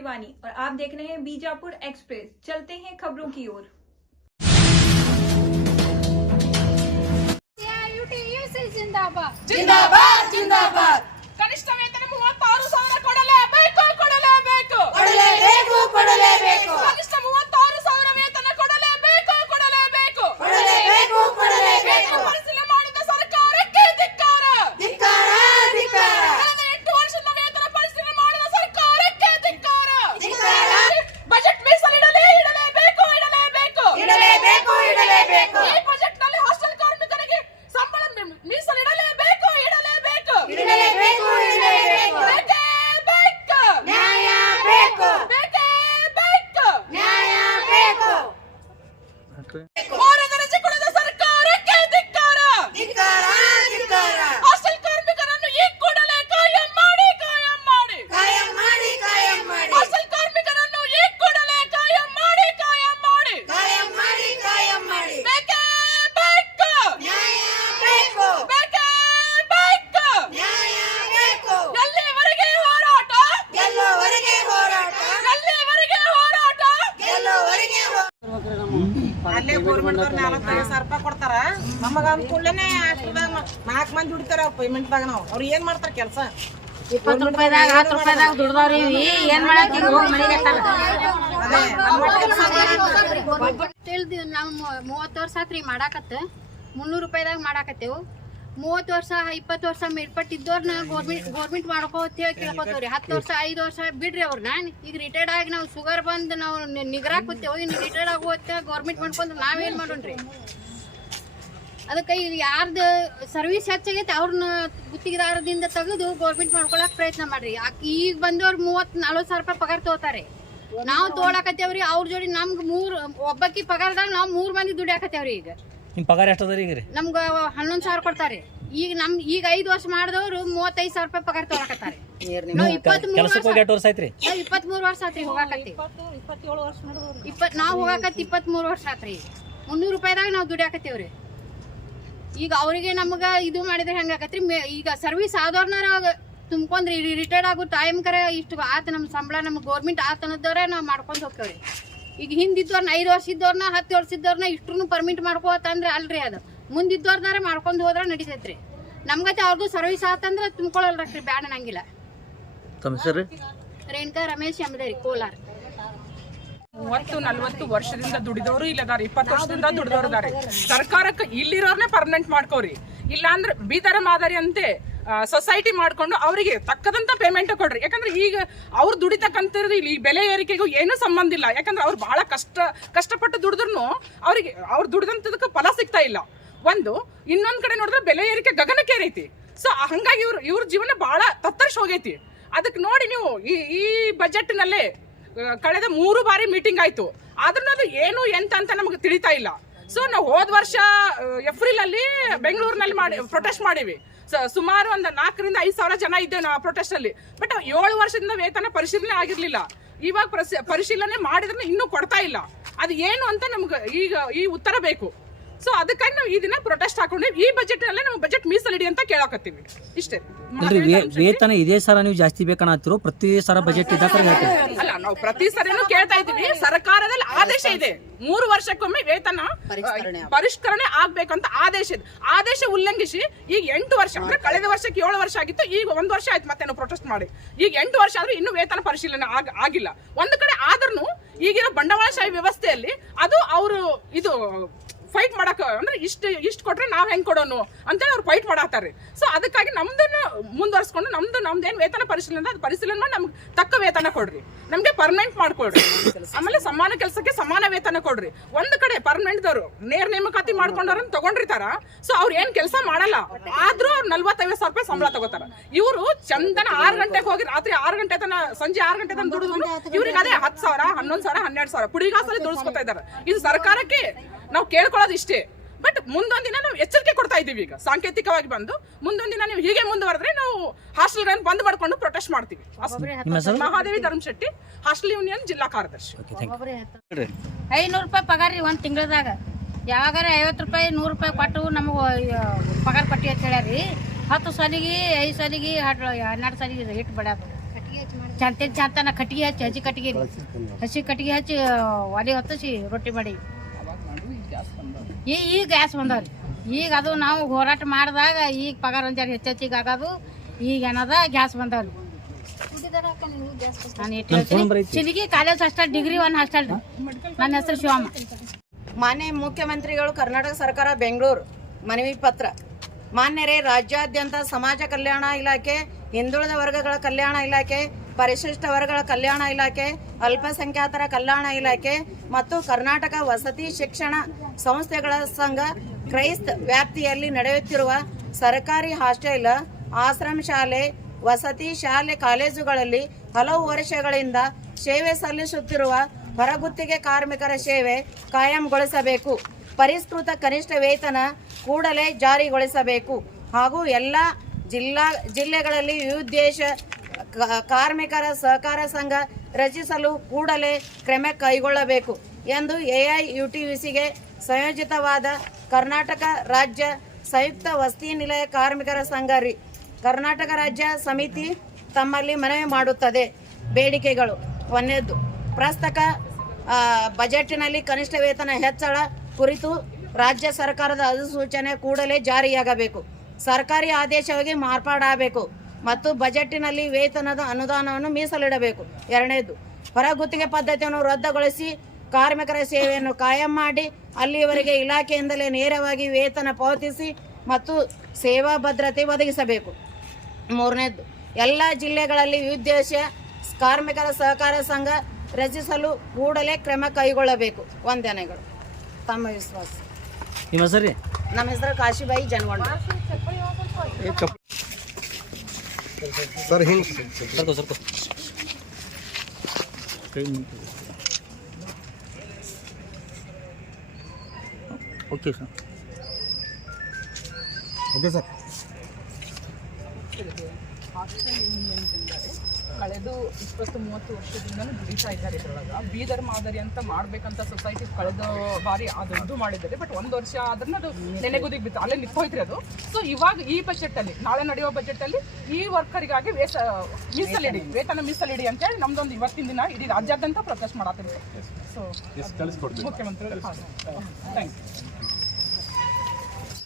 शिवानी और आप देख रहे हैं बीजापुर एक्सप्रेस। चलते हैं खबरों की ओर। जिंदाबाद जिंदाबाद जिंदाबाद कनिष्ठ ವೇತನ 36,000 ಕೊಡಲೇಬೇಕು ಕೊಡಲೇಬೇಕು ಕೊಡಲೇಬೇಕು ಕೊಡಲೇಬೇಕು ಕನಿಷ್ಠ 36,000 ವೇತನ ಕೊಡಲೇಬೇಕು ಕೊಡಲೇಬೇಕು ಕೊಡಲೇಬೇಕು ಕೊಡಲೇಬೇಕು ಪರಿಶೀಲನೆ ಮಾಡಿದ ಸರ್ಕಾರಕ್ಕೆ ಧಿಕ್ಕಾರ ಧಿಕ್ಕಾರ ಧಿಕ್ಕಾರ 8 ವರ್ಷದ ವೇತನ ಪರಿಶೀಲನೆ ಮಾಡಿದ ಸರ್ಕಾರಕ್ಕೆ ಧಿಕ್ಕಾರ ಧಿಕ್ಕಾರ ಬಜೆಟ್ ಮೀಸಲಿಡಲೇಬೇಕು ಇಡಲೇಬೇಕು ಇಡಲೇಬೇಕು ಈ ಬಜೆಟ್ ನಲ್ಲಿ ಹಾಸ್ಟೆಲ್ ಕಾರ್ಮಿಕರಿಗೆ ಸಂಬಳ ಮೀಸಲಿಡಲೇಬೇಕು ಇಡಲೇಬೇಕು ಬೇಕೇ ಬೇಕು ನ್ಯಾಯ ಬೇಕು ಬೇಕೇ ಬೇಕು ನ್ಯಾಯ ಬೇಕು ಮೂರು ದರ್ಜೆ ಕೊಡದ ಸರ್ಕಾರಕ್ಕೆ ಧಿಕ್ಕಾರ ಧಿಕ್ಕಾರ ಧಿಕ್ಕಾರ ಹಾಸ್ಟೆಲ್ ಕಾರ್ಮಿಕರನ್ನು ಈ ಕೂಡಲೇ ಕಾಯಂ ಮಾಡಿ ಕಾಯಂ ಮಾಡಿ ಹಾಸ್ಟೆಲ್ ಕಾರ್ಮಿಕರನ್ನು ಈ ಕೂಡಲೇ ಕಾಯಂ ಮಾಡಿ ಕಾಯಂ ಮಾಡಿ ಬೇಕೇ ಬೇಕು ನ್ಯಾಯ ಬೇಕು ಬೇಕೇ ಬೇಕು ನ್ಯಾಯ ಬೇಕು ಎಲ್ಲಿವರೆಗೆ ಹೋರಾಟ ಗೆಲ್ಲುವವರೆಗೆ ಹೋರಾಟ ಎಲ್ಲಿವರೆಗೆ ಹೋರಾಟ ಗೆಲ್ಲುವವರೆಗೆ ಅಲ್ಲೇ ಗೌರ್ಮೆಂಟ್ದವ್ರು 40,000 ರೂಪಾಯಿ ಕೊಡ್ತಾರ ನಮಗ ಅನುಕೂಲನೇ ಅಷ್ಟದಾಗ 4 ಮಂದಿ ದುಡಿತಾರ ಪೇಮೆಂಟ್ದಾಗ ನಾವು ಅವ್ರು ಏನ್ ಮಾಡ್ತಾರ ಕೆಲಸ 20 ರೂಪಾಯಿದಾಗ 10 ರೂಪಾಯಿದಾಗ ದುಡ್ದವ್ರಿ ಏನ್ ಮಾಡತ್ತೀವಿ ಹೋಗಿ ಮನೆಗೆ ತಿಳಿದು ನಾವು 30 ವರ್ಷ ಆತ್ರಿ ಮಾಡಾಕತ್ತ 300 ರೂಪಾಯಿದಾಗ ಮಾಡಾಕತ್ತೇವು 30 ವರ್ಷ 20 ವರ್ಷ ಮೇಲ್ಪಟ್ಟಿದ್ದವ್ರನ್ನ ಗೌರ್ಮೆಂಟ್ ಮಾಡ್ಕೋತೇವೆ ಕೇಳ್ಕೊತೇವ್ರಿ 10 ವರ್ಷ 5 ವರ್ಷ ಬಿಡ್ರಿ ಅವ್ರನ್ನ ಈಗ ರಿಟೈರ್ಡ್ ಆಗಿ ನಾವು ಶುಗರ್ ಬಂದು ನಾವು ನಿಗ್ರಾಕತ್ತೇವು ಇನ್ನು ರಿಟೈರ್ಡ್ ಆಗೋತ್ತ ಗೌರ್ಮೆಂಟ್ ಮಾಡ್ಕೊಂಡ್ರೆ ನಾವೇನ್ ಮಾಡೋಣ್ರಿ ಅದಕ್ಕೆ ಈಗ ಯಾರ್ದು ಸರ್ವಿಸ್ ಹೆಚ್ಚಾಗೈತೆ ಅವ್ರನ್ನ ಗುತ್ತಿಗೆದಾರದಿಂದ ತೆಗೆದು ಗೌರ್ಮೆಂಟ್ ಮಾಡ್ಕೊಳಕ್ ಪ್ರಯತ್ನ ಮಾಡ್ರಿ ಈಗ ಬಂದವ್ರು 30-40 ಸಾವಿರ ರೂಪಾಯಿ ಪಗಾರ ತಗೋತಾರೆ ನಾವು ತೋಳಾಕತ್ತೇವ್ರಿ ಅವ್ರ ಜೋಡಿ ನಮ್ಗೆ ಒಬ್ಬಕ್ಕಿ ಪಗಾರದಾಗ ನಾವು 3 ಮಂದಿ ದುಡಿಯಾಕತ್ತೇವ್ರಿ ಈಗ ನಿಮ್ಮ ಪಗಾರ ಎಷ್ಟು ಅದ ಈಗ ರೀ ನಮ್ಗೆ 11,000 ಕೊಡ್ತಾರೆ ಈಗ 5 ವರ್ಷ ಮಾಡಿದವ್ರು 35,000 ರೂಪಾಯಿ ಪಗಾರ ತಗೋಕತ್ತಾರೆ ನಾವು 23 ಕೆಲಸಕ್ಕೆ ಹೋಗಿ ಎಷ್ಟು ವರ್ಷ ಆಯ್ತು ರೀ 23 ವರ್ಷ ಆತ್ರಿ ಹೋಗಾಕತ್ತಿ 27 ವರ್ಷ ಮಾಡಿದವ್ರು ನಾವು ಹೋಗಾಕತ್ತಿ 23 ವರ್ಷ ಆತ್ರಿ 300 ರೂಪಾಯಿದಾಗ ನಾವು ದುಡಿಯಾಕತ್ತೇವ್ರಿ ಈಗ ಅವರಿಗೆ ನಮ್ಗ ಇದು ಮಾಡಿದ್ರೆ ಹೆಂಗಾಕತ್ರಿ ಈಗ ಸರ್ವಿಸ್ ಆದವ್ರನ್ನ ತುಂಬ್ಕೊಂಡ್ರಿ ರಿಟೈರ್ಡ್ ಆಗೋ ಟೈಮ್ ಕರೆ ಇಷ್ಟು ಆತ ನಮ್ಮ ಸಂಬಳ ನಮ್ಮ ಗೌರ್ಮೆಂಟ್ ಆತ ಅನ್ನೋದವ್ರೆ ನಾವು ಮಾಡ್ಕೊಂಡು ಹೋಗ್ತೇವ್ರಿ ಈಗ ಹಿಂದಿದ್ದವ್ರನ್ನ 5 ವರ್ಷ ಇದ್ದವ್ರನ್ನ 10 ವರ್ಷ ಇದ್ದವ್ರನ್ನ ಇಷ್ಟ್ರು ಪರ್ಮಿಟ್ ಮಾಡ್ಕೋತಂದ್ರೆ ಅಲ್ರಿ ಅದು ಮುಂದಿದ್ದವ್ರದಾರ ಮಾಡ್ಕೊಂಡು ಹೋದ್ರೆ ನಡಿತೈತ್ರಿ ನಮ್ಗತ್ತೆ ಅವ್ರದ್ದು ಸರ್ವಿಸ್ ಆತಂದ್ರೆ ತುಂಬ್ಕೊಳ್ಳಲ್ರಿ ಬ್ಯಾಡ ನಂಗಿಲ್ಲ ರೇಣುಕಾ ರಮೇಶ್ ಎಂಬುದೇರಿ ಕೋಲಾರ 30-40 ವರ್ಷದಿಂದ ದುಡಿದವರು ಇಲ್ಲದಾರ 20 ವರ್ಷದಿಂದ ದುಡಿದವರು ಇದಾರೆ ಸರ್ಕಾರಕ್ಕೆ ಇಲ್ಲಿರೋರ್ನೇ ಪರ್ಮನೆಂಟ್ ಮಾಡ್ಕೋರಿ ಇಲ್ಲ ಅಂದ್ರೆ ಬೀದರ ಮಾದರಿ ಅಂತೆ ಸೊಸೈಟಿ ಮಾಡ್ಕೊಂಡು ಅವರಿಗೆ ತಕ್ಕದಂತ ಪೇಮೆಂಟ್ ಕೊಡ್ರಿ ಯಾಕಂದ್ರೆ ಈಗ ಅವ್ರು ದುಡಿತಕ್ಕಂಥದ್ದು ಇಲ್ಲಿ ಬೆಲೆ ಏರಿಕೆಗೂ ಏನೂ ಸಂಬಂಧ ಇಲ್ಲ ಯಾಕಂದ್ರೆ ಅವ್ರು ಬಹಳ ಕಷ್ಟಪಟ್ಟು ದುಡಿದ್ರು ಅವ್ರಿಗೆ ಅವ್ರು ದುಡಿದಂತದಕ್ಕೆ ಫಲ ಸಿಗ್ತಾ ಇಲ್ಲ ಒಂದು ಇನ್ನೊಂದ್ ಕಡೆ ನೋಡಿದ್ರೆ ಬೆಲೆ ಏರಿಕೆ ಗಗನಕ್ಕೆ ಏರೈತಿ ಸೊ ಹಂಗಾಗಿ ಇವ್ರ ಜೀವನ ಬಹಳ ತತ್ತರಿಸಿ ಹೋಗೈತಿ ಅದಕ್ಕೆ ನೋಡಿ ನೀವು ಈ ಬಜೆಟ್ ನಲ್ಲೇ ಕಳೆದ 3 ಬಾರಿ ಮೀಟಿಂಗ್ ಆಯ್ತು ಆದ್ರೂ ಅದು ಏನು ಎಂತ ಅಂತ ನಮಗೆ ತಿಳಿತಾ ಇಲ್ಲ ಸೊ ನಾವು ಹೋದ ವರ್ಷ ಏಪ್ರಿಲ್ ಅಲ್ಲಿ ಬೆಂಗಳೂರಿನಲ್ಲಿ ಪ್ರೊಟೆಸ್ಟ್ ಮಾಡಿವಿ ಸುಮಾರು ಒಂದು 4,000-5,000 ಜನ ಇದ್ದೇವೆ ನಾವು ಪ್ರೊಟೆಸ್ಟ್ ಅಲ್ಲಿ ಬಟ್ 7 ವರ್ಷದಿಂದ ವೇತನ ಪರಿಶೀಲನೆ ಆಗಿರ್ಲಿಲ್ಲ ಇವಾಗ ಪರಿಶೀಲನೆ ಮಾಡಿದ್ರೆ ಇನ್ನೂ ಕೊಡ್ತಾ ಇಲ್ಲ ಅದು ಏನು ಅಂತ ನಮ್ಗೆ ಈಗ ಈ ಉತ್ತರ ಬೇಕು ಸೊ ಅದಕ್ಕಾಗಿ ನಾವು ಈ ದಿನ ಪ್ರೊಟೆಸ್ಟ್ ಹಾಕೊಂಡಿವಿ ಈ ಬಜೆಟ್ ನಲ್ಲೇ ನಾವು ಬಜೆಟ್ ಮೀಸಲಿಡಿ ಅಂತ ಕೇಳಕತ್ತೀವಿ ಇಷ್ಟೇ ವೇತನ ಇದೇ ಸರ ನೀವು ಜಾಸ್ತಿ ಬೇಕನ್ನತ್ತಿರೋ ಪ್ರತಿ ಸರ ಬಜೆಟ್ ಅಲ್ಲ ನಾವು ಪ್ರತಿ ಸರಿನೂ ಕೇಳ್ತಾ ಇದ್ದೀವಿ ಸರ್ಕಾರದಲ್ಲಿ ಆದೇಶ ಇದೆ 3 ವರ್ಷಕ್ಕೊಮ್ಮೆ ವೇತನ ಪರಿಷ್ಕರಣೆ ಆಗ್ಬೇಕಂತ ಆದೇಶ ಇದೆ ಆದೇಶ ಉಲ್ಲಂಘಿಸಿ ಈಗ 8 ವರ್ಷ ಅಂದ್ರೆ ಕಳೆದ ವರ್ಷಕ್ಕೆ 7 ವರ್ಷ ಆಗಿತ್ತು ಈಗ 1 ವರ್ಷ ಆಯ್ತು ಮತ್ತೆ ನಾವು ಪ್ರೊಟೆಸ್ಟ್ ಮಾಡಿ ಈಗ 8 ವರ್ಷ ಆದ್ರೂ ಇನ್ನೂ ವೇತನ ಪರಿಶೀಲನೆ ಆಗಿಲ್ಲ ಒಂದು ಕಡೆ ಆದ್ರೂ ಈಗಿರೋ ಬಂಡವಾಳಶಾಹಿ ವ್ಯವಸ್ಥೆಯಲ್ಲಿ ಅದು ಅವರು ಇದು ಫೈಟ್ ಮಾಡಕ ಅಂದ್ರೆ ಇಷ್ಟು ಕೊಟ್ರೆ ನಾವ್ ಹೆಂಗ್ ಕೊಡೋನು ಅಂತ ಅವ್ರು ಫೈಟ್ ಮಾಡಾತಾರೆ ಸೊ ಅದಕ್ಕಾಗಿ ನಮ್ದನ್ನ ಮುಂದುವರ್ಸ್ಕೊಂಡು ನಮ್ದೇನ್ ವೇತನ ಪರಿಶೀಲನೆ ಅದು ಪರಿಶೀಲನೆ ಮಾಡಿ ನಮ್ಗೆ ತಕ್ಕ ವೇತನ ಕೊಡ್ರಿ ನಮ್ಗೆ ಪರ್ಮನೆಂಟ್ ಮಾಡ್ಕೊಡ್ರಿ ಆಮೇಲೆ ಸಮಾನ ಕೆಲಸಕ್ಕೆ ಸಮಾನ ವೇತನ ಕೊಡ್ರಿ ಒಂದು ಕಡೆ ಪರ್ಮನೆಂಟ್ ದವರು ನೇರ ನೇಮಕಾತಿ ಮಾಡ್ಕೊಂಡವ್ರನ್ನ ತಗೊಂಡಿರ್ತಾರ ಸೊ ಅವ್ರು ಏನ್ ಕೆಲಸ ಮಾಡಲ್ಲ ಆದ್ರೂ ಅವ್ರು 40-50 ಸಾವಿರ ರೂಪಾಯಿ ಸಂಬಳ ತಗೋತಾರ ಇವರು ಚಂದನ 6 ಗಂಟೆಗೆ ಹೋಗಿ ರಾತ್ರಿ 6 ಗಂಟೆ ತನ ಸಂಜೆ 6 ಗಂಟೆ ತನ ದುಡಿದ್ರು ಇವ್ರಿಗೆ ಅದೇ 10,000 11,000 12,000 ಪುಡಿಗಾಸಲ್ಲಿ ದುಡಿಸ್ಕೊತಾ ಇದಾರೆ ಇದು ಸರ್ಕಾರಕ್ಕೆ ನಾವು ಕೇಳ್ಕೊಳ್ಳೋದು ಇಷ್ಟೇ ಬಟ್ ಮುಂದೊಂದ್ ದಿನ ನಾವು ಎಚ್ಚರಿಕೆ ಕೊಡ್ತಾ ಇದೀವಿ ಈಗ ಸಾಂಕೇತಿಕವಾಗಿ ಬಂದು ಮುಂದೊಂದ್ ದಿನ ನೀವು ಹೀಗೆ ಮುಂದುವರೆದ್ರೆ ನಾವು ಹಾಸ್ಟೆಲ್ಗಳನ್ನು ಬಂದ್ ಮಾಡ್ಕೊಂಡು ಪ್ರೊಟೆಸ್ಟ್ ಮಾಡ್ತೀವಿ ಮಹಾದೇವಿ ಧರ್ಮಶೆಟ್ಟಿ ಹಾಸ್ಟೆಲ್ ಯೂನಿಯನ್ ಜಿಲ್ಲಾ ಕಾರ್ಯದರ್ಶಿ 500 ರೂಪಾಯಿ ಪಗಾರ ರೀ ಒಂದ್ ತಿಂಗಳದಾಗ ಯಾವಾಗಾರ 50 ರೂಪಾಯಿ 100 ರೂಪಾಯಿ ಕೊಟ್ಟು ನಮಗೆ ಪಗಾರ ಪಟ್ಟಿ ಅಂತ ಹೇಳ್ಯಾರಿ 10 ಸಾಲಿಗೆ 5 ಸಾಲಿಗೆ 12 ಸಾಲಿಗೆ ಇಟ್ಟು ಬಡ್ಯಾಕ ಚಂತನ ಕಟ್ಟಿಗೆ ಹಚ್ಚಿ ಹಸಿ ಕಟ್ಟಿಗೆ ಹಚ್ಚಿ ಒಲೆ ಹೊತ್ತಿಸಿ ರೊಟ್ಟಿ ಮಾಡಿ ಈಗ ಗ್ಯಾಸ್ ಬಂದವ್ರಿ. ಈಗ ಅದು ನಾವು ಹೋರಾಟ ಮಾಡಿದಾಗ ಈಗ ಪಗಾರ ಒಂದ್ ಜರ ಹೆಚ್ಚಿಗೆ ಆಗೋದು ಈಗ ಏನದ ಗ್ಯಾಸ್ ಬಂದವ್ರಿ. ನಾನು ಚಿಲಿಗಿ ಕಾಲೇಜ್ ಹಾಸ್ಟೆಲ್ ಡಿಗ್ರಿ 1 ಹಾಸ್ಟೆಲ್ ರೀ. ನನ್ನ ಹೆಸರು ಶಿವಮ್ಮ. ಮಾನ್ಯ ಮುಖ್ಯಮಂತ್ರಿಗಳು ಕರ್ನಾಟಕ ಸರ್ಕಾರ ಬೆಂಗಳೂರು ಮನವಿ ಪತ್ರ. ಮಾನ್ಯರೇ, ರಾಜ್ಯಾದ್ಯಂತ ಸಮಾಜ ಕಲ್ಯಾಣ ಇಲಾಖೆ, ಹಿಂದುಳಿದ ವರ್ಗಗಳ ಕಲ್ಯಾಣ ಇಲಾಖೆ, ಪರಿಶಿಷ್ಟ ವರ್ಗಗಳ ಕಲ್ಯಾಣ ಇಲಾಖೆ, ಅಲ್ಪಸಂಖ್ಯಾತರ ಕಲ್ಯಾಣ ಇಲಾಖೆ ಮತ್ತು ಕರ್ನಾಟಕ ವಸತಿ ಶಿಕ್ಷಣ ಸಂಸ್ಥೆಗಳ ಸಂಘ ಕ್ರೈಸ್ತ ವ್ಯಾಪ್ತಿಯಲ್ಲಿ ನಡೆಯುತ್ತಿರುವ ಸರ್ಕಾರಿ ಹಾಸ್ಟೆಲ್, ಆಶ್ರಮ ಶಾಲೆ, ವಸತಿ ಶಾಲೆ, ಕಾಲೇಜುಗಳಲ್ಲಿ ಹಲವು ವರ್ಷಗಳಿಂದ ಸೇವೆ ಸಲ್ಲಿಸುತ್ತಿರುವ ಹೊರಗುತ್ತಿಗೆ ಕಾರ್ಮಿಕರ ಸೇವೆ ಕಾಯಂಗೊಳಿಸಬೇಕು. ಪರಿಷ್ಕೃತ ಕನಿಷ್ಠ ವೇತನ ಕೂಡಲೇ ಜಾರಿಗೊಳಿಸಬೇಕು ಹಾಗೂ ಎಲ್ಲ ಜಿಲ್ಲೆಗಳಲ್ಲಿ ವಿವಿಧೋದ್ದೇಶ ಕಾರ್ಮಿಕರ ಸಹಕಾರ ಸಂಘ ರಚಿಸಲು ಕೂಡಲೇ ಕ್ರಮ ಕೈಗೊಳ್ಳಬೇಕು ಎಂದು AIUTUCಗೆ ಸಂಯೋಜಿತವಾದ ಕರ್ನಾಟಕ ರಾಜ್ಯ ಸಂಯುಕ್ತ ವಸತಿ ನಿಲಯ ಕಾರ್ಮಿಕರ ಸಂಘ ಕರ್ನಾಟಕ ರಾಜ್ಯ ಸಮಿತಿ ತಮ್ಮಲ್ಲಿ ಮನವಿ ಮಾಡುತ್ತದೆ. ಬೇಡಿಕೆಗಳು: 1ನೇದು, ಪ್ರಸಕ್ತ ಬಜೆಟ್ನಲ್ಲಿ ಕನಿಷ್ಠ ವೇತನ ಹೆಚ್ಚಳ ಕುರಿತು ರಾಜ್ಯ ಸರ್ಕಾರದ ಅಧಿಸೂಚನೆ ಕೂಡಲೇ ಜಾರಿಯಾಗಬೇಕು. ಸರ್ಕಾರಿ ಆದೇಶವಾಗಿ ಮಾರ್ಪಾಡಾಗಬೇಕು ಮತ್ತು ಬಜೆಟ್ನಲ್ಲಿ ವೇತನದ ಅನುದಾನವನ್ನು ಮೀಸಲಿಡಬೇಕು. 2ನೇದು, ಹೊರಗುತ್ತಿಗೆ ಪದ್ಧತಿಯನ್ನು ರದ್ದುಗೊಳಿಸಿ ಕಾರ್ಮಿಕರ ಸೇವೆಯನ್ನು ಕಾಯಂ ಮಾಡಿ ಅಲ್ಲಿಯವರೆಗೆ ಇಲಾಖೆಯಿಂದಲೇ ನೇರವಾಗಿ ವೇತನ ಪಾವತಿಸಿ ಮತ್ತು ಸೇವಾ ಭದ್ರತೆ ಒದಗಿಸಬೇಕು. 3ನೇದು, ಎಲ್ಲ ಜಿಲ್ಲೆಗಳಲ್ಲಿ ವಿವಿಧೋದ್ದೇಶ ಕಾರ್ಮಿಕರ ಸಹಕಾರ ಸಂಘ ರಚಿಸಲು ಕೂಡಲೇ ಕ್ರಮ ಕೈಗೊಳ್ಳಬೇಕು. ವಂದನೆಗಳು. ತಮ್ಮ ವಿಶ್ವಾಸ. ನಿಮ್ಮ ಹೆಸರು ರೀ? ನಮ್ಮ ಹೆಸರು ಕಾಶಿಬಾಯಿ ಜನಗೊಂಡ. ಸರ್ ಹಿಂಗೆ ಸರ್ಕೋ ಓಕೆ ಸರ್. Okay sir. ಕಳೆದ 20-30 ವರ್ಷದಿಂದ ದುಡಿತಾ ಇದ್ದಾರೆ. ಇದ್ರೊಳಗೆ ಬೀದರ್ ಮಾದರಿ ಅಂತ ಮಾಡ್ಬೇಕಂತ ಸೊಸೈಟಿ ಕಳೆದ ಬಾರಿ ಅದು ಇದು ಮಾಡಿದ್ದಾರೆ. ಬಟ್ 1 ವರ್ಷ ಆದ್ರೂ ಅದು ನೆನೆಗುದಿಗೆ ಬಿತ್ತು, ಅಲ್ಲೇ ನಿಂತೋಯ್ತ್ರಿ ಅದು. ಸೊ ಇವಾಗ ಈ ಬಜೆಟಲ್ಲಿ, ನಾಳೆ ನಡೆಯುವ ಬಜೆಟಲ್ಲಿ ಈ ವರ್ಕರಿಗಾಗಿ ಮೀಸಲಿಡಿ, ವೇತನ ಮೀಸಲಿಡಿ ಅಂತೇಳಿ ನಮ್ದೊಂದು ಇವತ್ತಿನ ದಿನ ಇಡೀ ರಾಜ್ಯಾದ್ಯಂತ ಪ್ರೊಟೆಸ್ಟ್ ಮಾಡತ್ತೀವಿ. ಸೊ ಮುಖ್ಯಮಂತ್ರಿಗಳು ಥ್ಯಾಂಕ್ ಯು.